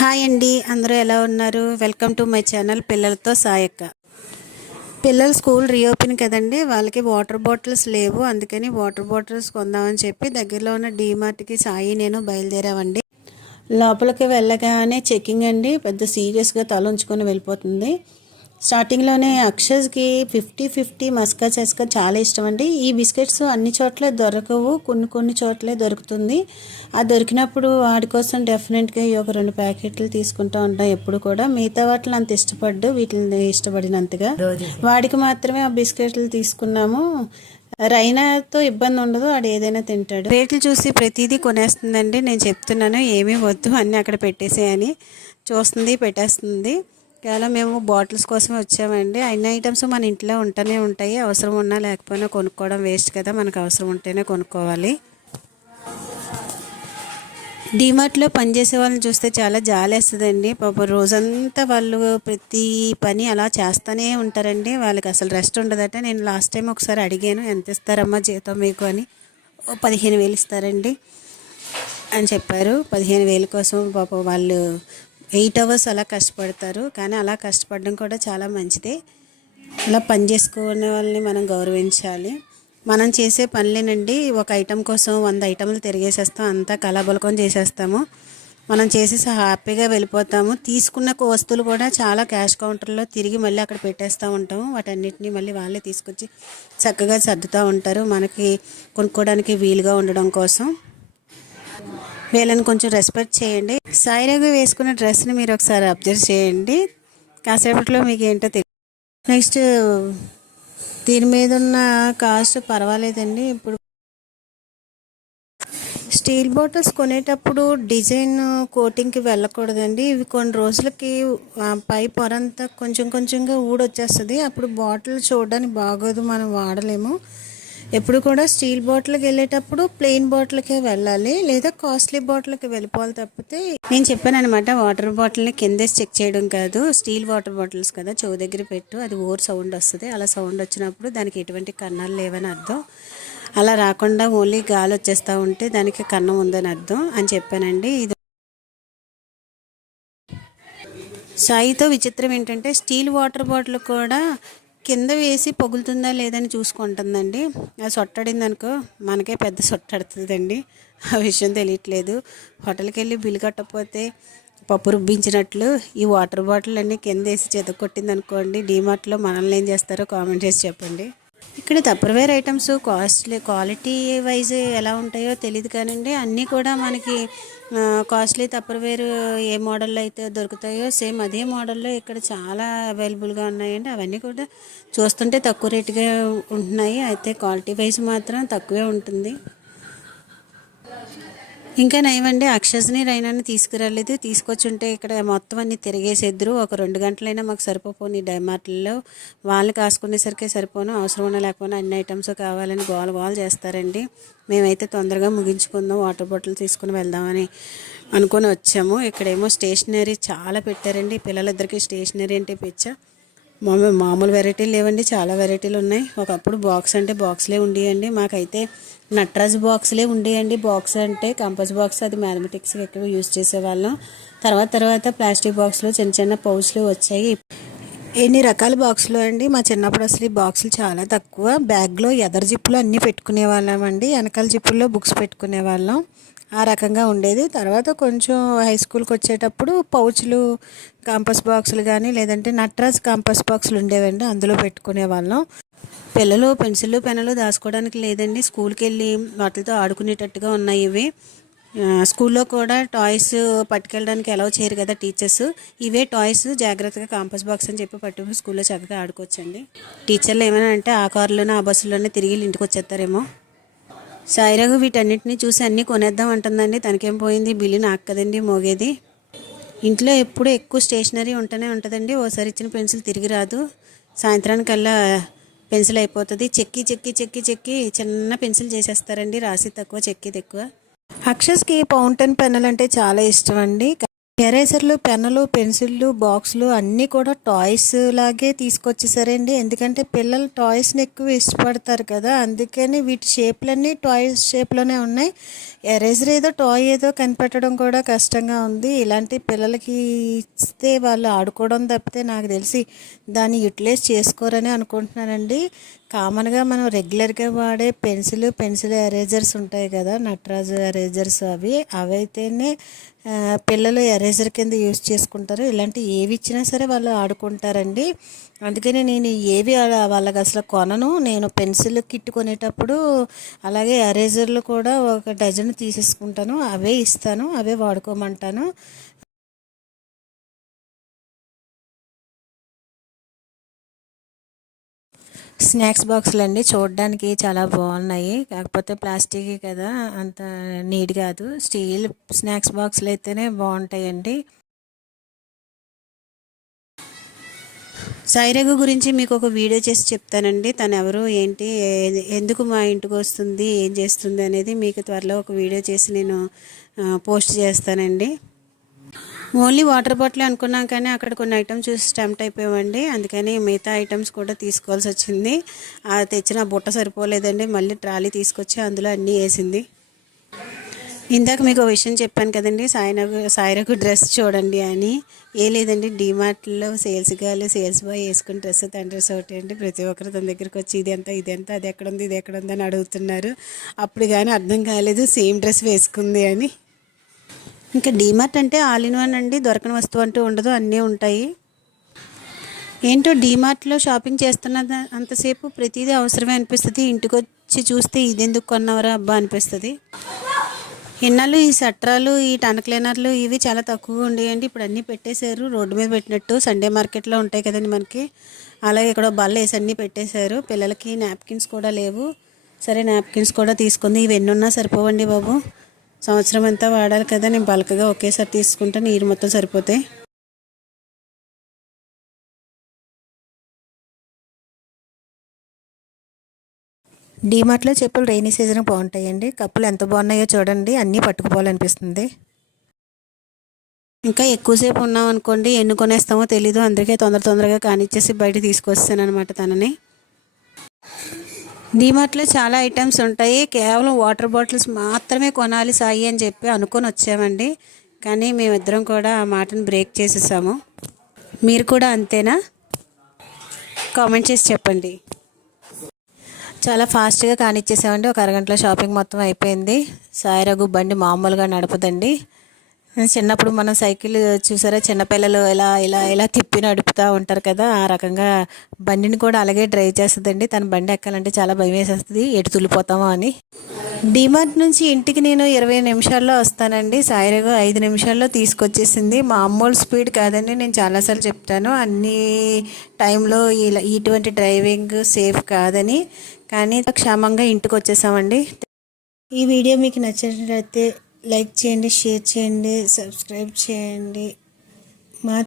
Hi అండి, అందరూ ఎలా ఉన్నారు? వెల్కమ్ టు మై ఛానల్ పిల్లలతో సాయక్క. పిల్లలు స్కూల్ రీఓపెన్ కదండి, వాళ్ళకి వాటర్ బాటిల్స్ లేవు. అందుకని వాటర్ బాటిల్స్ కొందామని చెప్పి దగ్గరలో ఉన్న డీమార్ట్కి సాయి నేను బయలుదేరామండి. లోపలికి వెళ్ళగానే చెకింగ్ అండి, పెద్ద సీరియస్గా తల ఉంచుకొని వెళ్ళిపోతుంది. స్టార్టింగ్లోనే అక్షయ్కి 50-50 మస్కా చెస్కా చాలా ఇష్టం అండి. ఈ బిస్కెట్స్ అన్ని చోట్ల దొరకవు, కొన్ని చోట్లే దొరుకుతుంది. అది దొరికినప్పుడు వాడి కోసం డెఫినెట్గా ఈ ఒక 2 ప్యాకెట్లు తీసుకుంటూ ఉంటాం ఎప్పుడు కూడా. మిగతా వాటిని అంత ఇష్టపడ్డు, వీటిని ఇష్టపడినంతగా వాడికి మాత్రమే ఆ బిస్కెట్లు తీసుకున్నాము. రైనాతో ఇబ్బంది ఉండదు, వాడు ఏదైనా తింటాడు. రేట్లు చూసి ప్రతిదీ కొనేస్తుందండి. నేను చెప్తున్నాను ఏమీ వద్దు అన్నీ అక్కడ పెట్టేసేయని, చూస్తుంది పెట్టేస్తుంది. కేవలం మేము బాటిల్స్ కోసమే వచ్చామండి. అన్ని ఐటమ్స్ మన ఇంట్లో ఉంటూనే ఉంటాయి, అవసరం ఉన్నా లేకపోయినా కొనుక్కోవడం వేస్ట్ కదా, మనకు అవసరం ఉంటేనే కొనుక్కోవాలి. డీమార్ట్లో పనిచేసే వాళ్ళని చూస్తే చాలా జాలేస్తుందండి. పాపం రోజంతా వాళ్ళు ప్రతి పని అలా చేస్తూనే ఉంటారండి. వాళ్ళకి అసలు రెస్ట్ ఉండదట. నేను లాస్ట్ టైం ఒకసారి అడిగాను, ఎంత ఇస్తారమ్మా జీతం మీకు అని. 15,000 ఇస్తారండి అని చెప్పారు. 15,000 కోసం పాపం వాళ్ళు 8 అవర్స్ అలా కష్టపడతారు. కానీ అలా కష్టపడడం కూడా చాలా మంచిదే. అలా పని చేసుకునే వాళ్ళని మనం గౌరవించాలి. మనం చేసే పనులేనండి, ఒక ఐటెం కోసం 100 ఐటెంలు తిరిగేసేస్తాం, అంతా కలబలకం చేసేస్తాము. మనం చేసేసి హ్యాపీగా వెళ్ళిపోతాము. తీసుకున్న వస్తువులు కూడా చాలా క్యాష్ కౌంటర్లో తిరిగి మళ్ళీ అక్కడ పెట్టేస్తూ ఉంటాము. వాటన్నిటిని మళ్ళీ వాళ్ళే తీసుకొచ్చి చక్కగా సర్దుతూ ఉంటారు, మనకి కొనుక్కోవడానికి వీలుగా ఉండడం కోసం. వీళ్ళని కొంచెం రెస్పెక్ట్ చేయండి. సాయిరాగా వేసుకున్న డ్రెస్ని మీరు ఒకసారి అబ్జర్వ్ చేయండి, కాసేపట్లో మీకు ఏంటో తెలియదు. నెక్స్ట్ దీని మీద ఉన్న కాస్ట్ పర్వాలేదండి. ఇప్పుడు స్టీల్ బాటిల్స్ కొనేటప్పుడు డిజైన్ కోటింగ్కి వెళ్ళకూడదండి. ఇవి కొన్ని రోజులకి పై పొరంతా కొంచెంగా ఊడొచ్చేస్తుంది. అప్పుడు బాటిల్ చూడడానికి బాగోదు, మనం వాడలేము. ఎప్పుడు కూడా స్టీల్ బాటిల్కి వెళ్ళేటప్పుడు ప్లెయిన్ బాటిల్కే వెళ్ళాలి, లేదా కాస్ట్లీ బాటిల్కి వెళ్ళిపోవాలి తప్పితే. నేను చెప్పాను అనమాట, వాటర్ బాటిల్ని కిందేసి చెక్ చేయడం కాదు. స్టీల్ వాటర్ బాటిల్స్ కదా, చెవు దగ్గర పెట్టు, అది ఓవర్ సౌండ్ వస్తుంది. అలా సౌండ్ వచ్చినప్పుడు దానికి ఎటువంటి కన్నాలు లేవని అర్థం. అలా రాకుండా ఓన్లీ గాలి వచ్చేస్తూ ఉంటే దానికి కన్నం ఉందని అర్థం అని చెప్పానండి. ఇది సాయితో విచిత్రం ఏంటంటే, స్టీల్ వాటర్ బాటిల్ కూడా కింద వేసి పగులుతుందా లేదని చూసుకుంటుందండి. అది సొట్టడింది అనుకో, మనకే పెద్ద సొట్టడుతుందండి. ఆ విషయం తెలియట్లేదు. హోటల్కి వెళ్ళి బిల్లు కట్టకపోతే పప్పు రుబ్బించినట్లు ఈ వాటర్ బాటిల్ అన్నీ కింద వేసి చెదకొట్టింది అనుకోండి. డీమార్ట్లో మనల్ని ఏం చేస్తారో కామెంట్ చేసి చెప్పండి. ఇక్కడ టప్పర్వేర్ ఐటమ్స్ క్వాలిటీ వైజ్ ఎలా ఉంటాయో తెలియదు కానండి, అన్నీ కూడా మనకి కాస్ట్లీ టప్పర్వేర్ ఏ మోడల్లో అయితే దొరుకుతాయో సేమ్ అదే మోడల్లో ఇక్కడ చాలా అవైలబుల్గా ఉన్నాయండి. అవన్నీ కూడా చూస్తుంటే తక్కువ రేటుగా ఉంటున్నాయి, అయితే క్వాలిటీ వైజ్ మాత్రం తక్కువే ఉంటుంది. ఇంకా నయమండి, అక్షస్ని రైనాన్ని తీసుకురాలేదు. తీసుకొచ్చుంటే ఇక్కడ మొత్తం అన్నీ తిరిగేసేద్దరు. ఒక 2 గంటలైనా మాకు సరిపోని డైమార్ట్లో వాళ్ళని కాసుకునేసరికి సరిపోను. అవసరం ఉన్నా లేకపోయినా అన్ని ఐటమ్స్ కావాలని గోల చేస్తారండి. మేమైతే తొందరగా ముగించుకుందాం, వాటర్ బాటిల్ తీసుకుని వెళ్దామని అనుకొని వచ్చాము. ఇక్కడేమో స్టేషనరీ చాలా పెట్టారండి. పిల్లలిద్దరికి స్టేషనరీ అంటే పిచ్చ. మామూలు వెరైటీలు లేవండి, చాలా వెరైటీలు ఉన్నాయి. ఒకప్పుడు బాక్స్ అంటే బాక్స్లే ఉండేయండి. మాకైతే నట్రాజ్ బాక్స్లే ఉండేయండి. బాక్స్ అంటే కంపాస్ బాక్స్, అది మ్యాథమెటిక్స్ ఎక్కువ యూజ్ చేసేవాళ్ళం. తర్వాత ప్లాస్టిక్ బాక్స్లో చిన్న పౌచ్లు వచ్చాయి. ఎన్ని రకాల బాక్సులు అండి. మా చిన్నప్పుడు అసలు ఈ బాక్సులు చాలా తక్కువ. బ్యాగ్లో ఎదర్ జిప్పులు అన్నీ పెట్టుకునే వాళ్ళం అండి, వెనకాల జిప్పుల్లో బుక్స్ పెట్టుకునే వాళ్ళం. ఆ రకంగా ఉండేది. తర్వాత కొంచెం హై స్కూల్కి వచ్చేటప్పుడు పౌచ్లు, కాంపస్ బాక్సులు కానీ లేదంటే నట్రాజ్ కాంపస్ బాక్సులు ఉండేవండి, అందులో పెట్టుకునే వాళ్ళం. పిల్లలు పెన్సిళ్ళు పెన్నులు దాచుకోవడానికి లేదండి, స్కూల్కి వెళ్ళి వాటితో ఆడుకునేటట్టుగా ఉన్నాయి ఇవి. స్కూల్లో కూడా టాయ్స్ పట్టుకెళ్ళడానికి అలౌ చేయరు కదా టీచర్స్. ఇవే టాయ్స్ జాగ్రత్తగా కాంపస్ బాక్స్ అని చెప్పి పట్టుకుని స్కూల్లో చక్కగా ఆడుకోవచ్చండి. టీచర్లు ఏమైనా అంటే ఆ కారులోనే ఆ బస్సులోనే తిరిగి ఇంటికి వచ్చేస్తారేమో. సాయిరాగు వీటన్నిటిని చూసి అన్నీ కొనేద్దాం అంటుందండి. తనకేం పోయింది, బిల్లు నాకు కదండి మోగేది. ఇంట్లో ఎప్పుడు ఎక్కువ స్టేషనరీ ఉంటూనే ఉంటుందండి. ఓసారి ఇచ్చిన పెన్సిల్ తిరిగి రాదు, సాయంత్రానికల్లా పెన్సిల్ అయిపోతుంది. చెక్కి చిన్న పెన్సిల్ చేసేస్తారండి, రాసి తక్కువ చెక్కిది ఎక్కువ. అక్షస్కి ఫౌంటైన్ పెన్నులు అంటే చాలా ఇష్టం అండి. ఎరేజర్లు, పెన్నులు, పెన్సిళ్ళు, బాక్సులు అన్నీ కూడా టాయ్స్ లాగే తీసుకొచ్చేసారండి. ఎందుకంటే పిల్లలు టాయ్స్ని ఎక్కువ ఇష్టపడతారు కదా, అందుకని వీటి షేప్లన్నీ టాయ్స్ షేప్లోనే ఉన్నాయి. ఎరేజర్ ఏదో టాయ్ ఏదో కనిపెట్టడం కూడా కష్టంగా ఉంది. ఇలాంటి పిల్లలకి ఇస్తే వాళ్ళు ఆడుకోవడం తప్పితే నాకు తెలిసి దాన్ని యూటిలైజ్ చేసుకోరని అనుకుంటున్నానండి. కామన్గా మనం రెగ్యులర్గా వాడే పెన్సిల్ ఎరేజర్స్ ఉంటాయి కదా, నటరాజు ఎరేజర్స్, అవైతేనే పిల్లలు ఎరేజర్ కింద యూజ్ చేసుకుంటారు. ఇలాంటి ఏవి ఇచ్చినా సరే వాళ్ళు ఆడుకుంటారండి. అందుకని నేను ఏవి వాళ్ళకి అసలు కొనను. నేను పెన్సిల్ కిట్ కొనేటప్పుడు అలాగే ఎరేజర్లు కూడా ఒక డజన్ తీసేసుకుంటాను, అవే ఇస్తాను, అవే వాడుకోమంటాను. స్నాక్స్ బాక్సులు అండి, చూడడానికి చాలా బాగున్నాయి. కాకపోతే ప్లాస్టిక్ కదా, అంత నీట్ కాదు. స్టీల్ స్నాక్స్ బాక్సులు అయితేనే బాగుంటాయండి. సాయిరఘు గురించి మీకు ఒక వీడియో చేసి చెప్తానండి. తను ఎవరు ఏంటి, ఎందుకు మా ఇంటికి వస్తుంది, ఏం చేస్తుంది అనేది మీకు త్వరలో ఒక వీడియో చేసి నేను పోస్ట్ చేస్తానండి. ఓన్లీ వాటర్ బాటిల్ అనుకున్నాం కానీ అక్కడ కొన్ని ఐటమ్స్ చూసి టెంప్ట్ అయిపోయామండి. అందుకని మిగతా ఐటమ్స్ కూడా తీసుకోవాల్సి వచ్చింది. ఆ తెచ్చిన బుట్ట సరిపోలేదండి, మళ్ళీ ట్రాలీ తీసుకొచ్చి అందులో అన్నీ వేసింది. ఇందాక మీకు ఒక విషయం చెప్పాను కదండి, సాయిరకు డ్రెస్ చూడండి అని. లేదండి, డీమార్ట్లో సేల్స్ బాయ్ వేసుకుని డ్రెస్, తన డ్రెస్ ఒకటి అండి. ప్రతి ఒక్కరు తన దగ్గరికి వచ్చి ఇది ఎంత, అది ఎక్కడుంది, ఇది ఎక్కడుంది అని అడుగుతున్నారు. అప్పుడు కానీ అర్థం కాలేదు సేమ్ డ్రెస్ వేసుకుంది అని. ఇంకా డీమార్ట్ అంటే ఆల్ ఇన్ వన్ అండి, దొరకని వస్తువు అంటూ ఉండదు, అన్నీ ఉంటాయి. ఏంటో డీమార్ట్లో షాపింగ్ చేస్తున్న అంతసేపు ప్రతిదీ అవసరమే అనిపిస్తుంది. ఇంటికి వచ్చి చూస్తే ఇది ఎందుకు కొన్నవరా అబ్బా అనిపిస్తుంది. ఇన్నాళ్ళు ఈ సట్రాలు, ఈ టన్ క్లీనర్లు ఇవి చాలా తక్కువగా ఉండేయండి. ఇప్పుడు అన్నీ పెట్టేశారు రోడ్డు మీద పెట్టినట్టు. సండే మార్కెట్లో ఉంటాయి కదండి మనకి, అలాగే ఇక్కడ బల్ల వేసి అన్నీ పెట్టేశారు. పిల్లలకి నాప్కిన్స్ కూడా లేవు. సరే నాప్కిన్స్ కూడా తీసుకుంది. ఇవి ఎన్ని ఉన్నా సరిపోవండి బాబు, సంవత్సరం అంతా వాడాలి కదా. నేను బల్క్గా ఒకేసారి తీసుకుంటే నీరు మొత్తం సరిపోతాయి. డీమార్ట్లో చెప్పులు రైనీ సీజన్ బాగుంటాయండి. కప్పులు ఎంత బాగున్నాయో చూడండి, అన్నీ పట్టుకుపోవాలనిపిస్తుంది. ఇంకా ఎక్కువసేపు ఉన్నాం అనుకోండి, ఎన్ని కొనేస్తామో తెలీదు. అందుకే తొందరగా కానిచ్చేసి బయట తీసుకొస్తాను అనమాట తనని. డీమార్ట్లో చాలా ఐటమ్స్ ఉంటాయి. కేవలం వాటర్ బాటిల్స్ మాత్రమే కొనాలి సాయి అని చెప్పి అనుకొని వచ్చామండి. కానీ మేమిద్దరం కూడా ఆ మాటను బ్రేక్ చేసేసాము. మీరు కూడా అంతేనా? కామెంట్ చేసి చెప్పండి. చాలా ఫాస్ట్గా కానిచ్చేసామండి. ఒక అరగంటలో షాపింగ్ మొత్తం అయిపోయింది. సాయిరఘు బండి మామూలుగా నడపదండి. చిన్నప్పుడు మనం సైకిల్ చూసారా, చిన్నపిల్లలు ఇలా తిప్పి నడుపుతూ ఉంటారు కదా, ఆ రకంగా బండిని కూడా అలాగే డ్రైవ్ చేస్తుందండి. తన బండి ఎక్కాలంటే చాలా భయం వేసేస్తుంది, ఎటు తుల్లిపోతామో అని. డీమార్ట్ నుంచి ఇంటికి నేను 20 నిమిషాల్లో వస్తానండి. సాయిరఘు 5 నిమిషాల్లో తీసుకొచ్చేసింది. మామూలు స్పీడ్ కాదండి, నేను చాలాసార్లు చెప్తాను అన్ని టైంలో ఇటువంటి డ్రైవింగ్ సేఫ్ కాదని. కానీ క్షేమంగా ఇంటికి వచ్చేసామండి. ఈ వీడియో మీకు నచ్చినట్లయితే లైక్ చేయండి, షేర్ చేయండి, సబ్స్క్రైబ్ చేయండి. మా